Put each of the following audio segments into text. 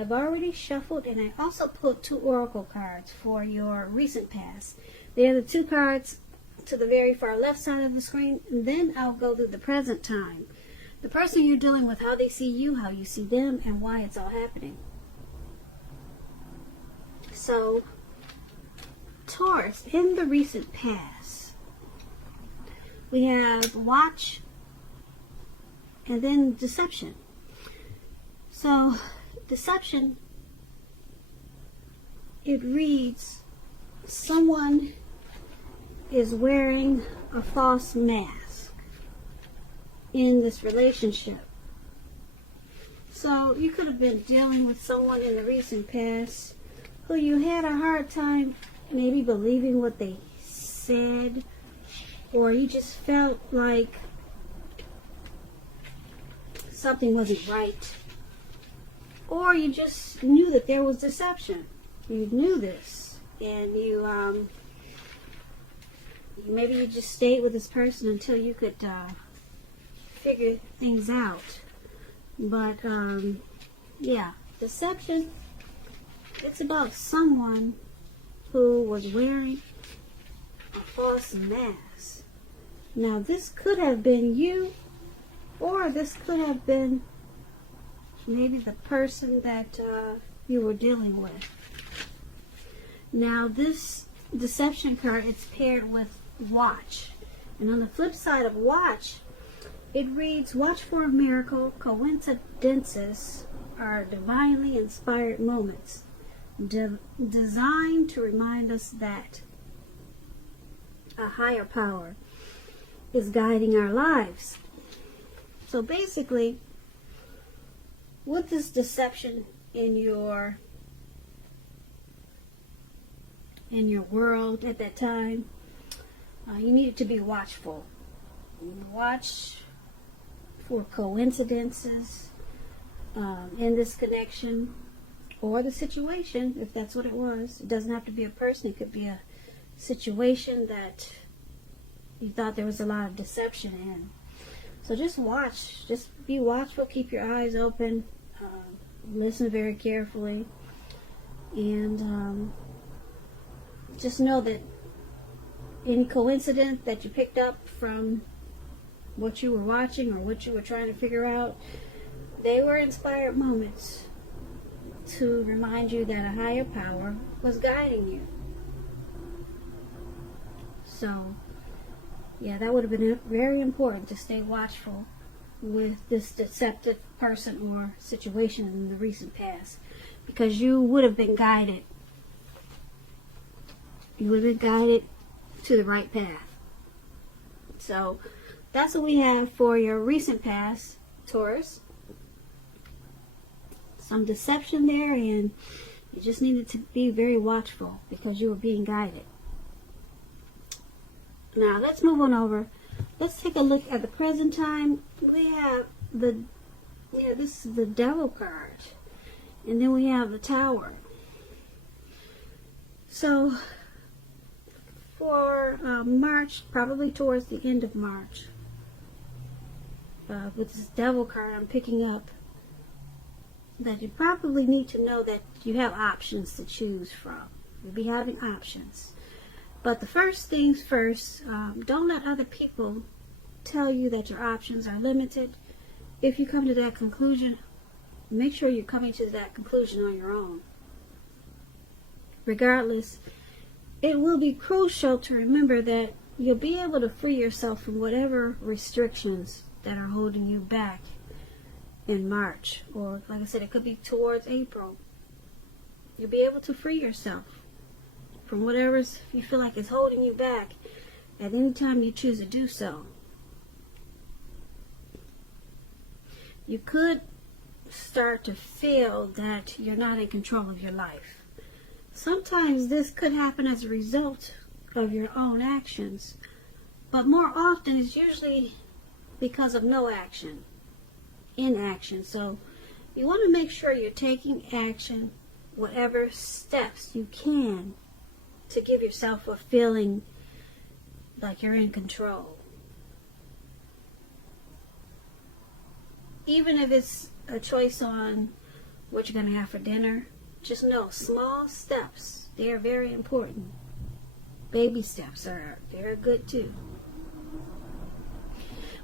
I've already shuffled, and I also put 2 oracle cards for your recent past. They're the 2 cards to the very far left side of the screen, and then I'll go through the present time. The person you're dealing with, how they see you, how you see them, and why it's all happening. So, Taurus, in the recent past, we have watch and then deception. So, deception, it reads, someone is wearing a false mask in this relationship. So, you could have been dealing with someone in the recent past who you had a hard time maybe believing what they said, or you just felt like something wasn't right, or you just knew that there was deception. You knew this, and maybe you just stayed with this person until you could figure things out. But yeah, deception, it's about someone who was wearing a false mask. Now, this could have been you, or this could have been maybe the person that you were dealing with. Now, this deception card, it's paired with watch. And on the flip side of watch, it reads, watch for a miracle. Coincidences are divinely inspired moments designed to remind us that a higher power is guiding our lives. So basically, with this deception in your world at that time, you needed to be watchful. Watch for coincidences in this connection or the situation, if that's what it was. It doesn't have to be a person. It could be a situation that you thought there was a lot of deception in. So just watch. Just be watchful. Keep your eyes open. Listen very carefully. And just know that any coincidence that you picked up from what you were watching or what you were trying to figure out, they were inspired moments to remind you that a higher power was guiding you. So, yeah, that would have been very important to stay watchful with this deceptive person or situation in the recent past, because you would have been guided. You would have been guided to the right path. So, that's what we have for your recent past, Taurus. Some deception there, and you just needed to be very watchful because you were being guided. Now, let's move on over. Let's take a look at the present time. We have this is the Devil card. And then we have the Tower. So, for March, probably towards the end of March, with this Devil card I'm picking up, that you probably need to know that you have options to choose from. You'll be having options. But the first things first, don't let other people tell you that your options are limited. If you come to that conclusion, make sure you're coming to that conclusion on your own. Regardless, it will be crucial to remember that you'll be able to free yourself from whatever restrictions that are holding you back in March. Or, like I said, it could be towards April. You'll be able to free yourself from whatever you feel like is holding you back at any time you choose to do so. You could start to feel that you're not in control of your life. Sometimes this could happen as a result of your own actions, but more often it's usually because of no action, inaction. So you want to make sure you're taking action, whatever steps you can, to give yourself a feeling like you're in control. Even if it's a choice on what you're going to have for dinner. Just know, small steps, they are very important. Baby steps are very good too.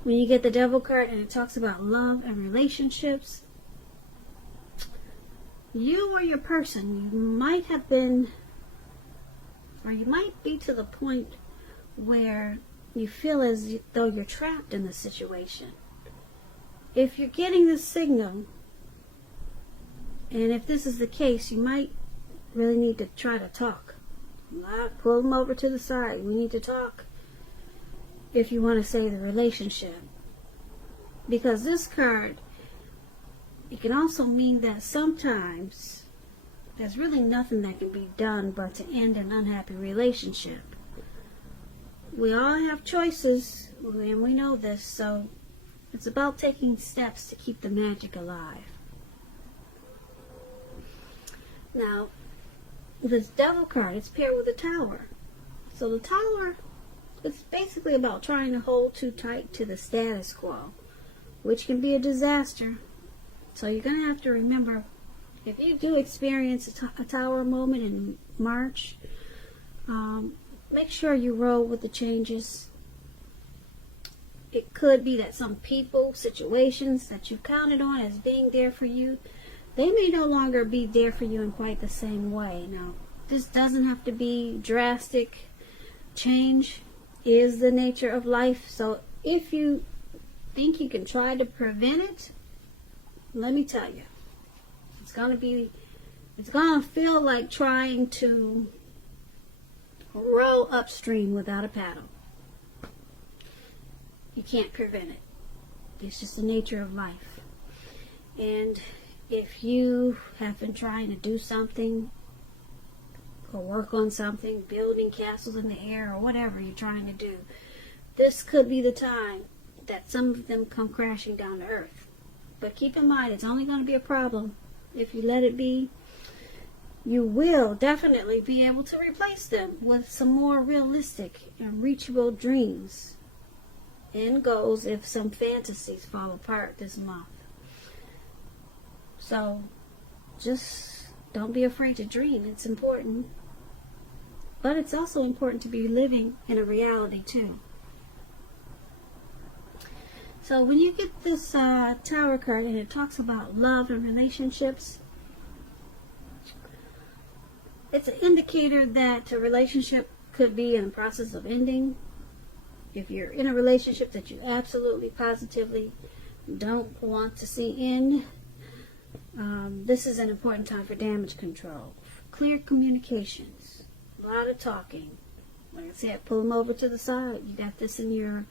When you get the Devil card and it talks about love and relationships, you or your person, you might have been, or you might be to the point where you feel as though you're trapped in this situation. If you're getting this signal, and if this is the case, you might really need to try to talk. Pull them over to the side. We need to talk if you want to save the relationship. Because this card, it can also mean that sometimes there's really nothing that can be done but to end an unhappy relationship. We all have choices, and we know this, so it's about taking steps to keep the magic alive. Now, this Devil card, it's paired with a Tower. So the Tower, it's basically about trying to hold too tight to the status quo, which can be a disaster. So you're going to have to remember, if you do experience a Tower moment in March, make sure you roll with the changes. It could be that some people, situations that you counted on as being there for you, they may no longer be there for you in quite the same way. Now, this doesn't have to be drastic. Change is the nature of life. So if you think you can try to prevent it, let me tell you, it's going to feel like trying to row upstream without a paddle. You can't prevent it. It's just the nature of life. And if you have been trying to do something or work on something, building castles in the air or whatever you're trying to do, this could be the time that some of them come crashing down to earth. But keep in mind, it's only going to be a problem if you let it be. You will definitely be able to replace them with some more realistic and reachable dreams and goals if some fantasies fall apart this month. So, just don't be afraid to dream. It's important. But it's also important to be living in a reality too. So when you get this Tower card and it talks about love and relationships, it's an indicator that a relationship could be in the process of ending. If you're in a relationship that you absolutely, positively don't want to see end, this is an important time for damage control. Clear communications. A lot of talking. Like I said, pull them over to the side. You got this in your,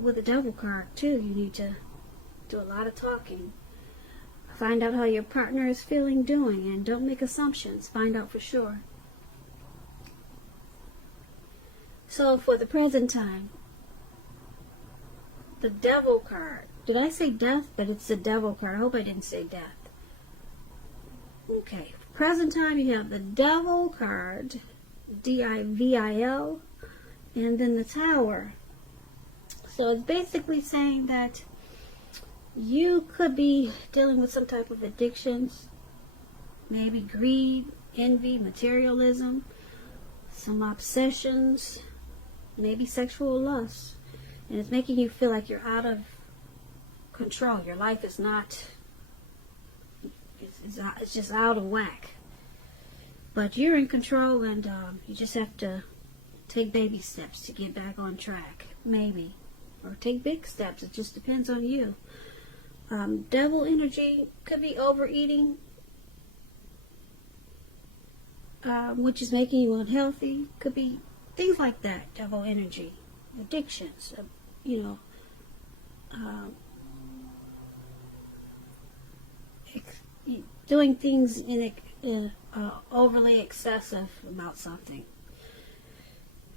with the Devil card too. You need to do a lot of talking. Find out how your partner is feeling, doing, and don't make assumptions. Find out for sure. So for the present time, the Devil card. Did I say death? But it's the Devil card. I hope I didn't say death. Okay. Present time, you have the Devil card, D-I-V-I-L, and then the Tower. So it's basically saying that you could be dealing with some type of addictions, maybe greed, envy, materialism, some obsessions, maybe sexual lust. And it's making you feel like you're out of control. Your life is not, it's just out of whack. But you're in control, and you just have to take baby steps to get back on track, maybe. Or take big steps. It just depends on you. Devil energy could be overeating, which is making you unhealthy. Could be things like that, devil energy. Addictions, doing things overly excessive about something.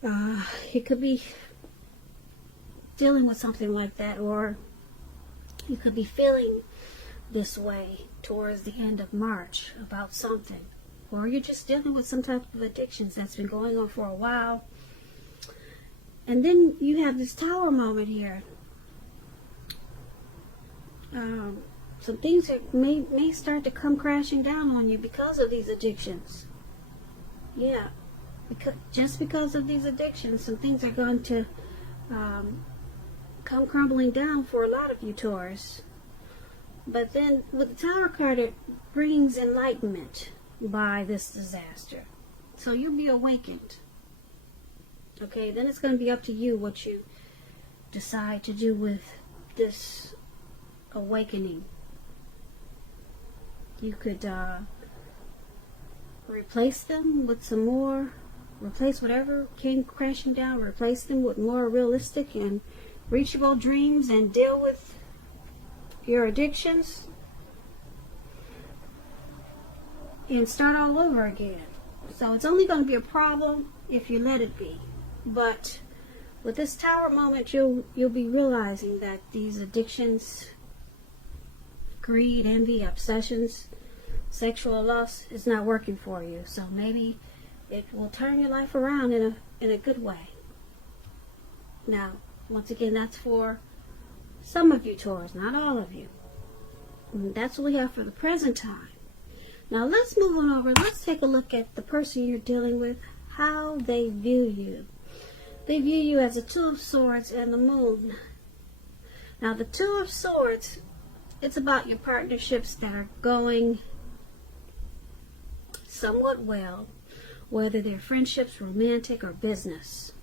It could be dealing with something like that, or you could be feeling this way towards the end of March about something, or you're just dealing with some type of addictions that's been going on for a while. And then you have this Tower moment here. some things may start to come crashing down on you because of these addictions. Yeah, just because of these addictions, some things are going to come crumbling down for a lot of you Taurus. But then with the Tower card, it brings enlightenment by this disaster. So you'll be awakened. Okay, then it's going to be up to you what you decide to do with this awakening. You could replace them with some more, replace whatever came crashing down, replace them with more realistic and reachable dreams and deal with your addictions and start all over again. So it's only going to be a problem if you let it be. But with this Tower moment, you'll be realizing that these addictions, greed, envy, obsessions, sexual lust is not working for you. So maybe it will turn your life around in a good way. Now, once again, that's for some of you Taurus, not all of you. And that's what we have for the present time. Now let's move on over. Let's take a look at the person you're dealing with, how they view you. They view you as a Two of Swords and the Moon. Now the Two of Swords, it's about your partnerships that are going somewhat well, whether they're friendships, romantic, or business.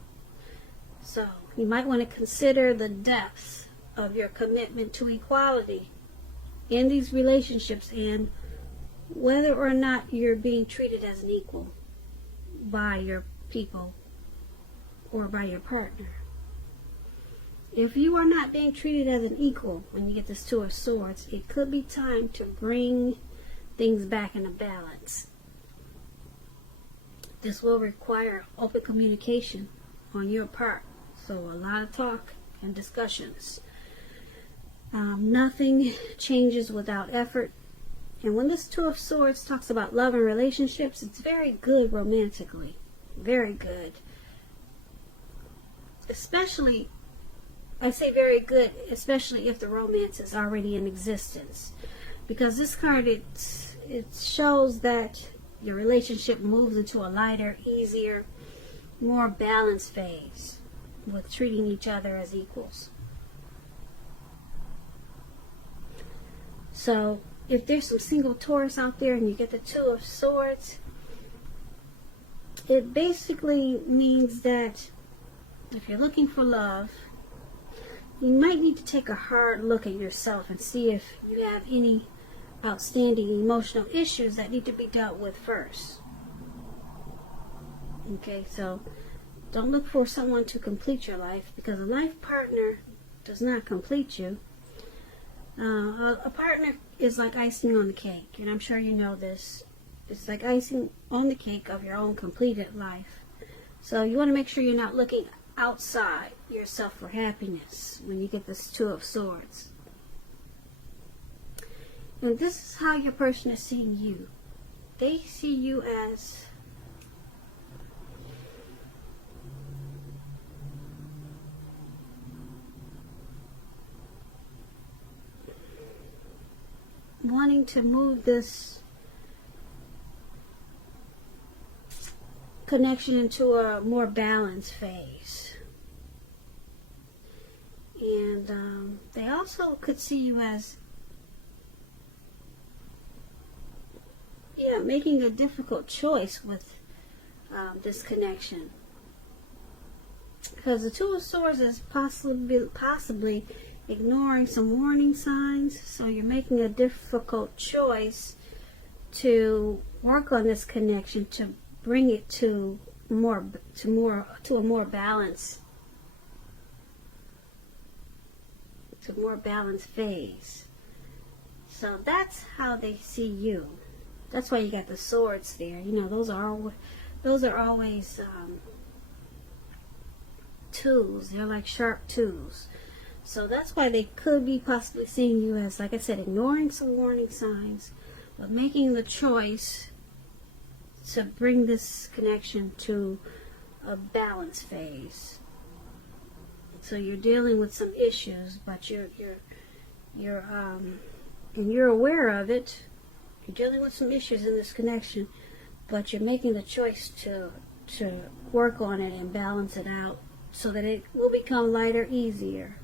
So you might want to consider the depth of your commitment to equality in these relationships and whether or not you're being treated as an equal by your people or by your partner. If you are not being treated as an equal when you get this Two of Swords, it could be time to bring things back into balance. This will require open communication on your part. So a lot of talk and discussions. Nothing changes without effort. And when this Two of Swords talks about love and relationships, it's very good romantically. Very good. Especially, I say very good, especially if the romance is already in existence. Because this card, it shows that your relationship moves into a lighter, easier, more balanced phase with treating each other as equals. So, if there's some single Taurus out there and you get the Two of Swords, it basically means that if you're looking for love, you might need to take a hard look at yourself and see if you have any outstanding emotional issues that need to be dealt with first. Okay, so don't look for someone to complete your life, because a life partner does not complete you. A partner is like icing on the cake, and I'm sure you know this. It's like icing on the cake of your own completed life. So you want to make sure you're not looking outside yourself for happiness when you get this Two of Swords. And this is how your person is seeing you. They see you as wanting to move this connection into a more balanced phase. And they also could see you as making a difficult choice with this connection. Because the Two of Swords is possibly ignoring some warning signs, so you're making a difficult choice to work on this connection to bring it to a more balanced phase. So that's how they see you. That's why you got the swords there. You know, those are always tools. They're like sharp tools. So that's why they could be possibly seeing you as, like I said, ignoring some warning signs, but making the choice to bring this connection to a balance phase. So you're dealing with some issues, but you're and you're aware of it. You're dealing with some issues in this connection, but you're making the choice to work on it and balance it out so that it will become lighter, easier.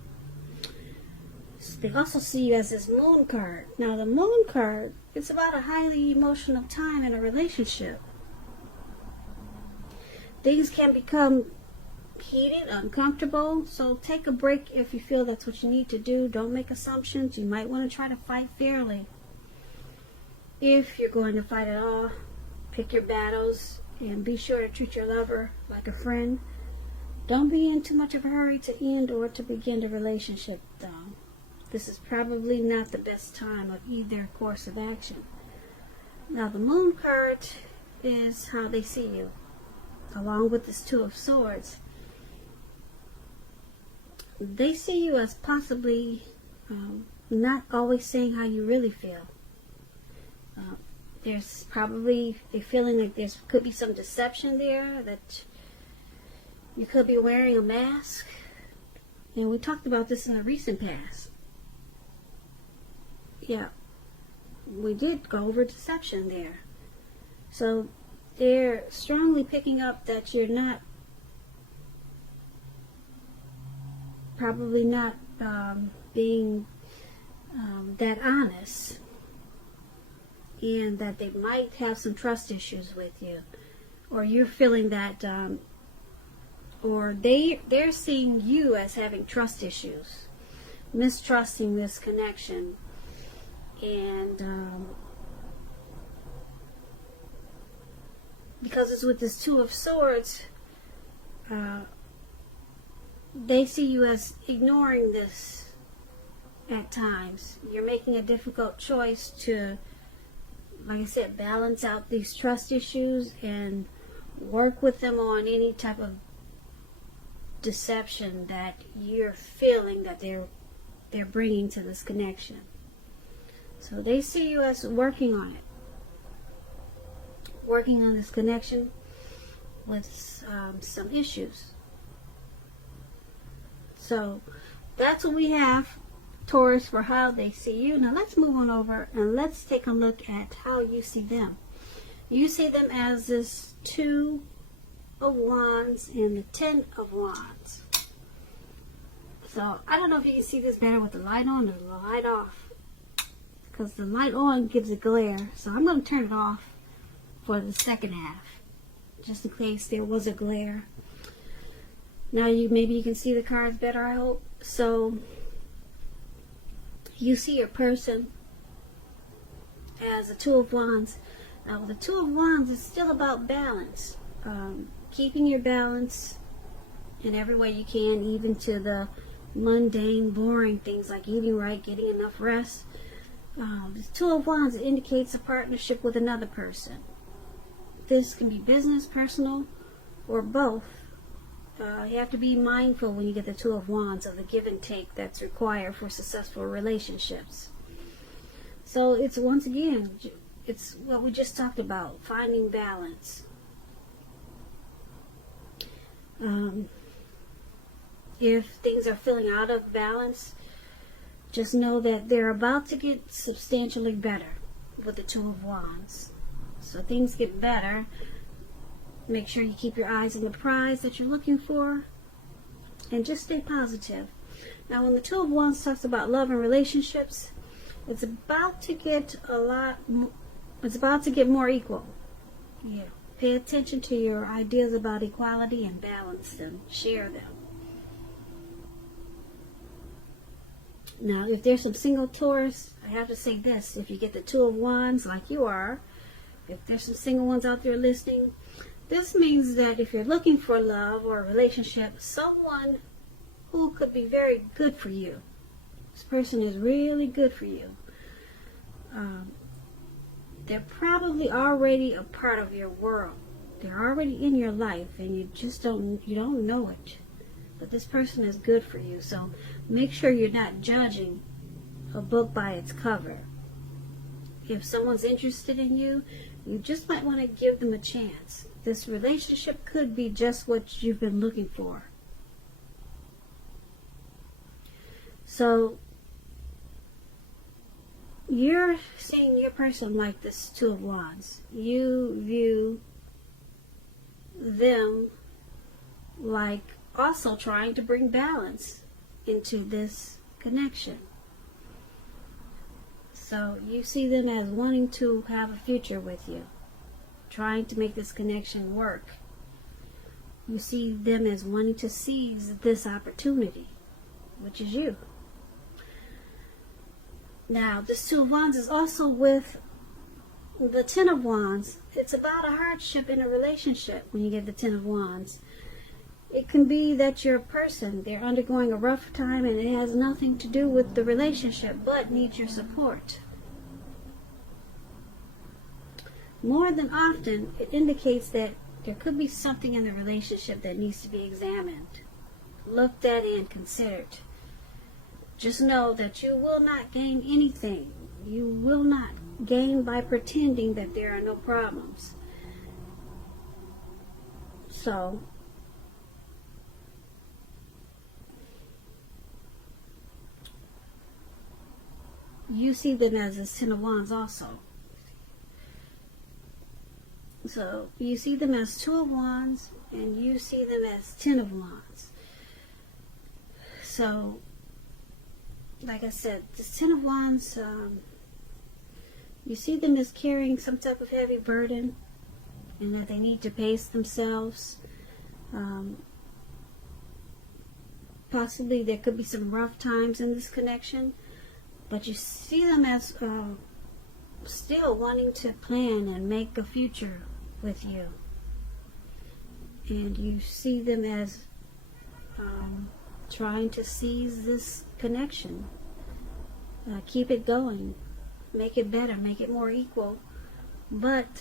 They also see you as this moon card. Now the moon card, it's about a highly emotional time in a relationship. Things can become heated, uncomfortable, so take a break if you feel that's what you need to do. Don't make assumptions. You might want to try to fight fairly. If you're going to fight at all, pick your battles and be sure to treat your lover like a friend. Don't be in too much of a hurry to end or to begin the relationship, though. This is probably not the best time of either course of action. Now, the moon card is how they see you, along with this Two of Swords. They see you as possibly not always saying how you really feel. There's probably a feeling like there could be some deception there, that you could be wearing a mask. And we talked about this in the recent past. Yeah, we did go over deception there. So they're strongly picking up that you're probably not being that honest, and that they might have some trust issues with you, or you're feeling that, or they're seeing you as having trust issues, mistrusting this connection, and because it's with this Two of Swords, they see you as ignoring this at times. You're making a difficult choice to, like I said, balance out these trust issues and work with them on any type of deception that you're feeling that they're bringing to this connection. So they see you as working on it, working on this connection with some issues. So that's what we have, Taurus, for how they see you. Now let's move on over and let's take a look at how you see them. You see them as this Two of Wands and the Ten of Wands. So I don't know if you can see this better with the light on or the light off, because the light on gives a glare. So I'm going to turn it off for the second half, just in case there was a glare. Now maybe you can see the cards better, I hope. So you see your person as a Two of Wands. Now with the Two of Wands, it's still about balance. Keeping your balance in every way you can, even to the mundane, boring things like eating right, getting enough rest. The Two of Wands indicates a partnership with another person. This can be business, personal, or both. You have to be mindful when you get the Two of Wands of the give and take that's required for successful relationships. So it's, once again, it's what we just talked about, finding balance. If things are feeling out of balance, just know that they're about to get substantially better with the Two of Wands. So things get better. Make sure you keep your eyes on the prize that you're looking for, and just stay positive. Now when the Two of Wands talks about love and relationships, it's about to get more equal. Yeah. Pay attention to your ideas about equality and balance them. Share them. Now, if there's some single Taurus, I have to say this. If you get the Two of Wands like you are, if there's some single ones out there listening, this means that if you're looking for love or a relationship, someone who could be very good for you. This person is really good for you. They're probably already a part of your world. They're already in your life, and you don't know it. But this person is good for you. So make sure you're not judging a book by its cover. If someone's interested in you, you just might want to give them a chance. This relationship could be just what you've been looking for. So you're seeing your person like this Two of Wands. You view them like also trying to bring balance into this connection. So you see them as wanting to have a future with you, trying to make this connection work. You see them as wanting to seize this opportunity, which is you. Now, this Two of Wands is also with the Ten of Wands. It's about a hardship in a relationship when you get the Ten of Wands. It can be that your person, they're undergoing a rough time and it has nothing to do with the relationship, but needs your support. More than often, it indicates that there could be something in the relationship that needs to be examined, looked at, and considered. Just know that you will not gain anything. You will not gain by pretending that there are no problems. So, you see them as a Ten of Wands also. So, you see them as Two of Wands, and you see them as Ten of Wands. So, like I said, the Ten of Wands, you see them as carrying some type of heavy burden, and that they need to pace themselves. Possibly there could be some rough times in this connection, but you see them as still wanting to plan and make a future with you. And you see them as trying to seize this connection, keep it going, make it better, make it more equal. But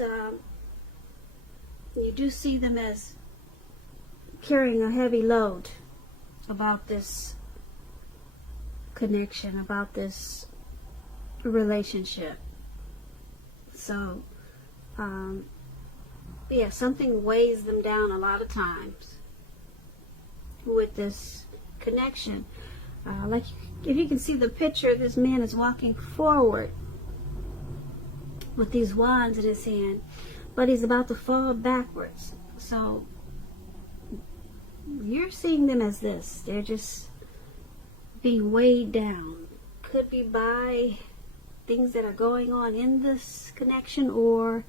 you do see them as carrying a heavy load about this connection, about this relationship. So, yeah, something weighs them down a lot of times with this connection. Like, if you can see the picture, this man is walking forward with these wands in his hand, but he's about to fall backwards. So, you're seeing them as this. They're just being weighed down. Could be by things that are going on in this connection, or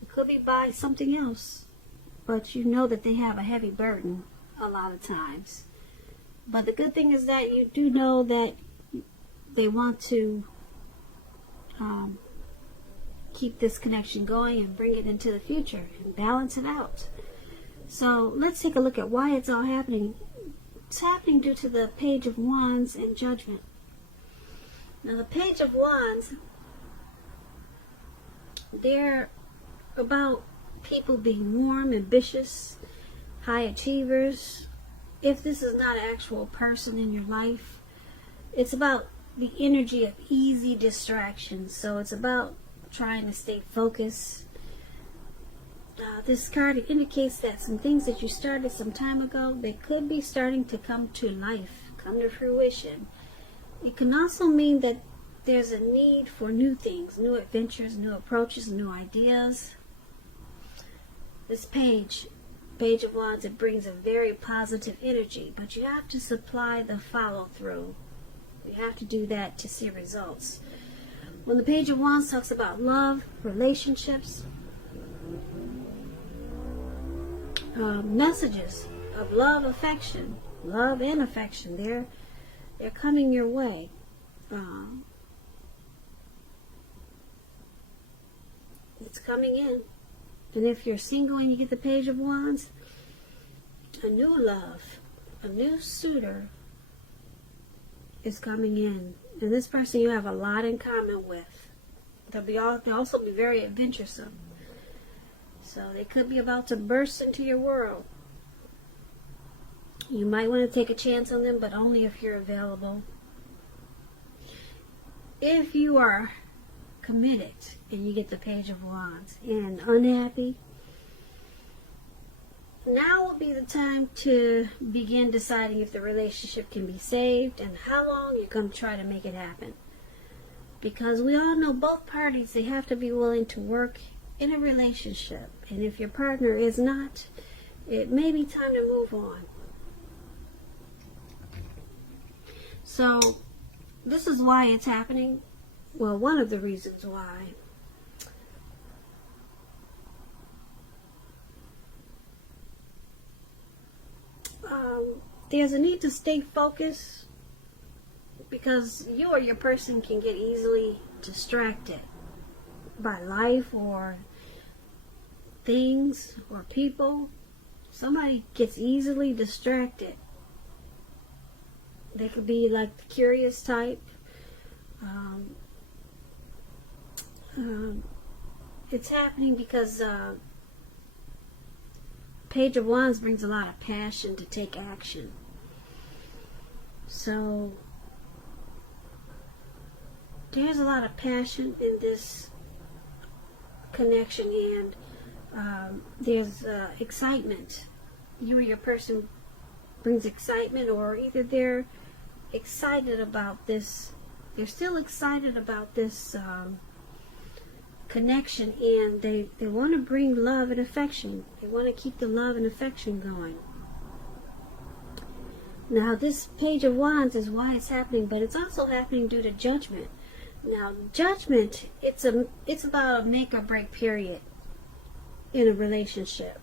it could be by something else. But you know that they have a heavy burden a lot of times. But the good thing is that you do know that they want to keep this connection going and bring it into the future and balance it out. So let's take a look at why it's all happening. It's happening due to the Page of Wands and Judgment. Now the Page of Wands, they're about people being warm, ambitious, high achievers. If this is not an actual person in your life, it's about the energy of easy distractions. So it's about trying to stay focused. This card indicates that some things that you started some time ago, they could be starting to come to life, come to fruition. It can also mean that there's a need for new things, new adventures, new approaches, new ideas. This Page of Wands, it brings a very positive energy, but you have to supply the follow-through. You have to do that to see results. When the Page of Wands talks about love, relationships, messages of love, affection, love and affection, they're coming your way. It's coming in. And if you're single and you get the Page of Wands, a new love, a new suitor is coming in. And this person you have a lot in common with. They'll also be very adventuresome. So they could be about to burst into your world. You might want to take a chance on them, but only if you're available. If you are committed and you get the Page of Wands and unhappy, now would be the time to begin deciding if the relationship can be saved and how long you're going to try to make it happen. Because we all know both parties, they have to be willing to work in a relationship. And if your partner is not, it may be time to move on. So, this is why it's happening. Well, one of the reasons why. There's a need to stay focused because you or your person can get easily distracted by life or things or people. Somebody gets easily distracted. They could be like the curious type. It's happening because Page of Wands brings a lot of passion to take action. So there's a lot of passion in this connection, and there's excitement. You or your person brings excitement, or either they're excited about this, they're still excited about this connection, and they want to bring love and affection. They want to keep the love and affection going. Now, this Page of Wands is why it's happening, but it's also happening due to judgment. Now, judgment, it's about a make or break period in a relationship.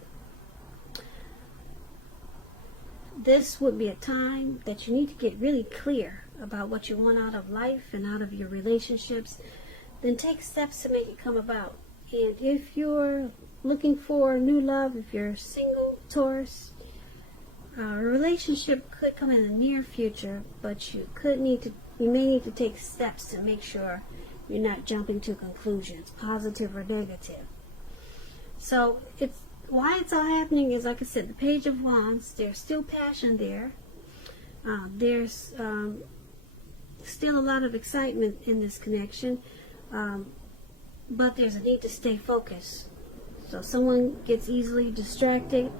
This would be a time that you need to get really clear about what you want out of life and out of your relationships. Then take steps to make it come about. And if you're looking for new love, if you're single, Taurus, a relationship could come in the near future, but you may need to take steps to make sure you're not jumping to conclusions, positive or negative. So why it's all happening is, like I said, the Page of Wands, there's still passion there. There's still a lot of excitement in this connection. But there's a need to stay focused. So someone gets easily distracted,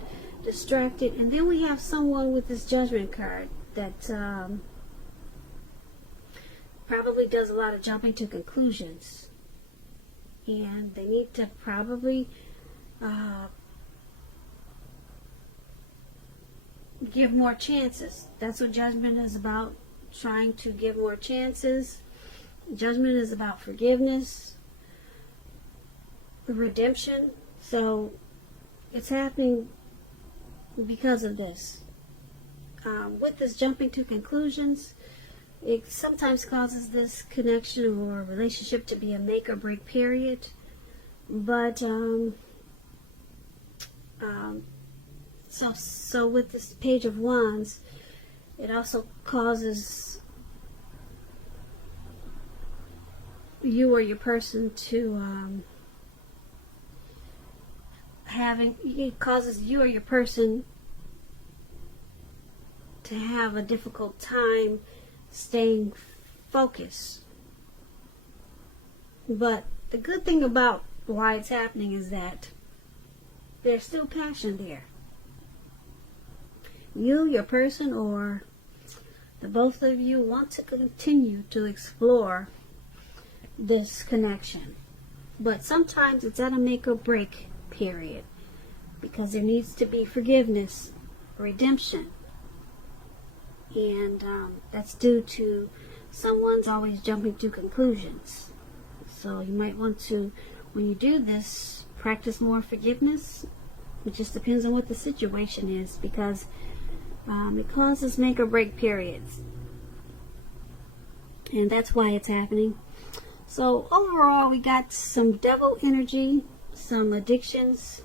and then we have someone with this Judgment card that probably does a lot of jumping to conclusions, and they need to probably give more chances. That's what Judgment is about, trying to give more chances. Judgment is about forgiveness, redemption. So it's happening because of this. With this jumping to conclusions, it sometimes causes this connection or relationship to be a make or break period. But so with this Page of Wands, it also causes you or your person to it causes you or your person to have a difficult time staying focused. But the good thing about why it's happening is that there's still passion there. You, your person, or the both of you want to continue to explore this connection. But sometimes it's at a make or break period because there needs to be forgiveness, redemption, and that's due to someone's always jumping to conclusions. So you might want to, when you do this, practice more forgiveness. It just depends on what the situation is, because it causes make or break periods, and that's why it's happening. So overall, we got some devil energy, some addictions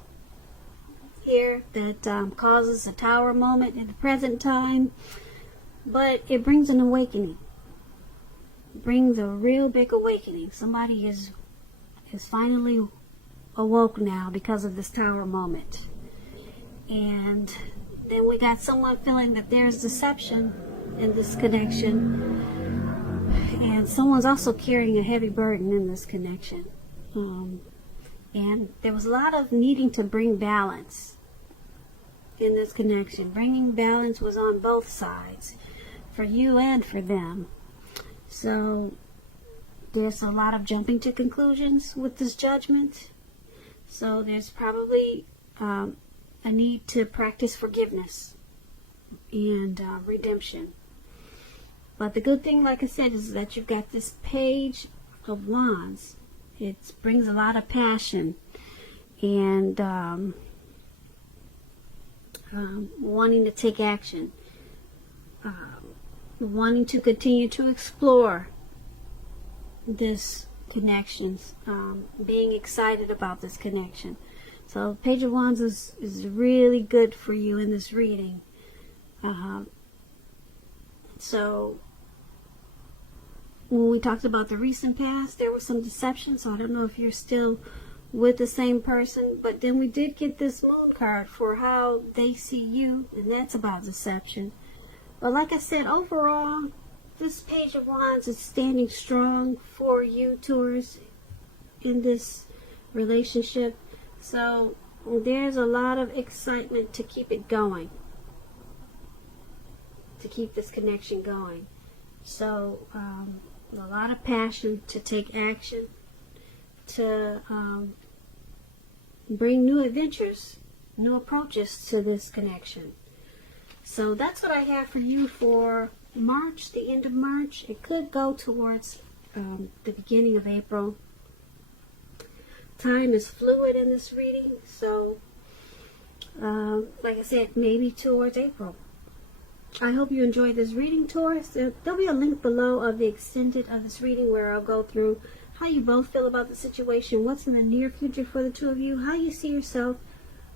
here that causes a tower moment in the present time, but it brings an awakening. It brings a real big awakening. Somebody is finally awoke now because of this tower moment. And then we got someone feeling that there's deception in this connection, and someone's also carrying a heavy burden in this connection. And there was a lot of needing to bring balance in this connection. Bringing balance was on both sides, for you and for them. So There's a lot of jumping to conclusions with this judgment. So there's probably a need to practice forgiveness and redemption. But the good thing, like I said, is that you've got this Page of Wands. It brings a lot of passion and wanting to take action, wanting to continue to explore this connections, being excited about this connection. So Page of Wands is really good for you in this reading. So when we talked about the recent past, there was some deception, so I don't know if you're still with the same person, but then we did get this Moon card for how they see you, and that's about deception. But like I said, overall, this Page of Wands is standing strong for you, Taurus, in this relationship. So there's a lot of excitement to keep it going, to keep this connection going. So a lot of passion to take action, to bring new adventures, new approaches to this connection. So that's what I have for you for March, the end of March. It could go towards the beginning of April. Time is fluid in this reading, so like I said, maybe towards April. I hope you enjoyed this reading, Taurus. There'll be a link below of the extended of this reading where I'll go through how you both feel about the situation, what's in the near future for the two of you, how you see yourself,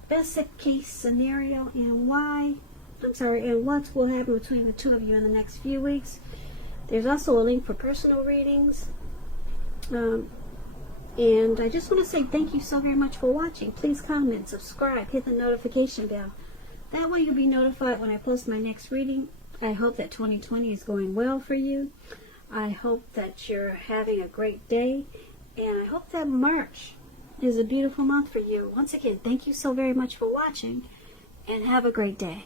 best case scenario, and what will happen between the two of you in the next few weeks. There's also a link for personal readings. And I just want to say thank you so very much for watching. Please comment, subscribe, hit the notification bell. That way you'll be notified when I post my next reading. I hope that 2020 is going well for you. I hope that you're having a great day. And I hope that March is a beautiful month for you. Once again, thank you so very much for watching. And have a great day.